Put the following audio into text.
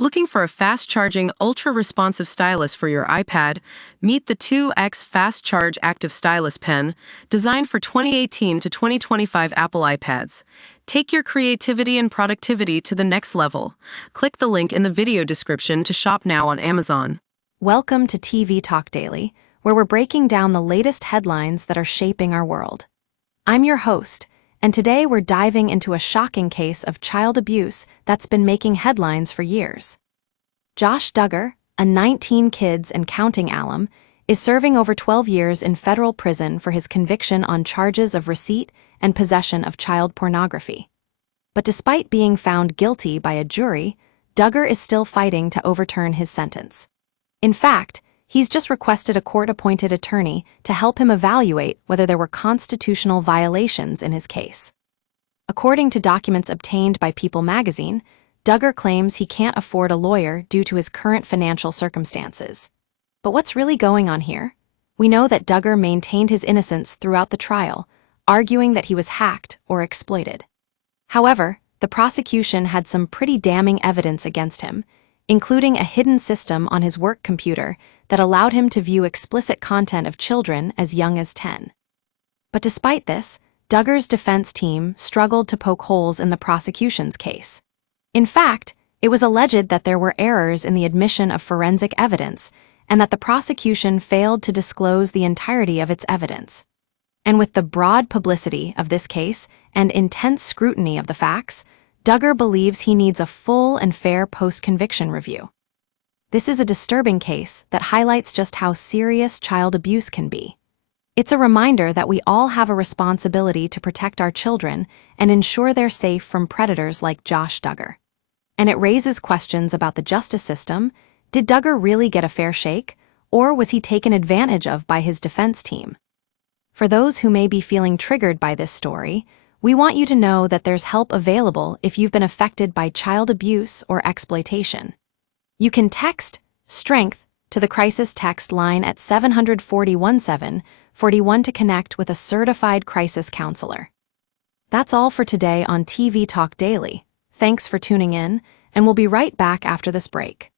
Looking for a fast-charging, ultra-responsive stylus for your iPad? Meet the 2X Fast Charge Active Stylus Pen, designed for 2018 to 2025 Apple iPads. Take your creativity and productivity to the next level. Click the link in the video description to shop now on Amazon. Welcome to TV Talk Daily, where we're breaking down the latest headlines that are shaping our world. I'm your host, and today we're diving into a shocking case of child abuse that's been making headlines for years. Josh Duggar, a 19 kids and counting alum, is serving over 12 years in federal prison for his conviction on charges of receipt and possession of child pornography. But despite being found guilty by a jury, Duggar is still fighting to overturn his sentence. In fact, he's just requested a court-appointed attorney to help him evaluate whether there were constitutional violations in his case. According to documents obtained by People magazine, Duggar claims he can't afford a lawyer due to his current financial circumstances. But what's really going on here? We know that Duggar maintained his innocence throughout the trial, arguing that he was hacked or exploited. However, the prosecution had some pretty damning evidence against him, including a hidden system on his work computer that allowed him to view explicit content of children as young as 10. But despite this, Duggar's defense team struggled to poke holes in the prosecution's case. In fact, it was alleged that there were errors in the admission of forensic evidence and that the prosecution failed to disclose the entirety of its evidence. And with the broad publicity of this case and intense scrutiny of the facts, Duggar believes he needs a full and fair post-conviction review. This is a disturbing case that highlights just how serious child abuse can be. It's a reminder that we all have a responsibility to protect our children and ensure they're safe from predators like Josh Duggar. And it raises questions about the justice system. Did Duggar really get a fair shake, or was he taken advantage of by his defense team? For those who may be feeling triggered by this story, we want you to know that there's help available if you've been affected by child abuse or exploitation. You can text STRENGTH to the crisis text line at 740-1741 to connect with a certified crisis counselor. That's all for today on TV Talk Daily. Thanks for tuning in, and we'll be right back after this break.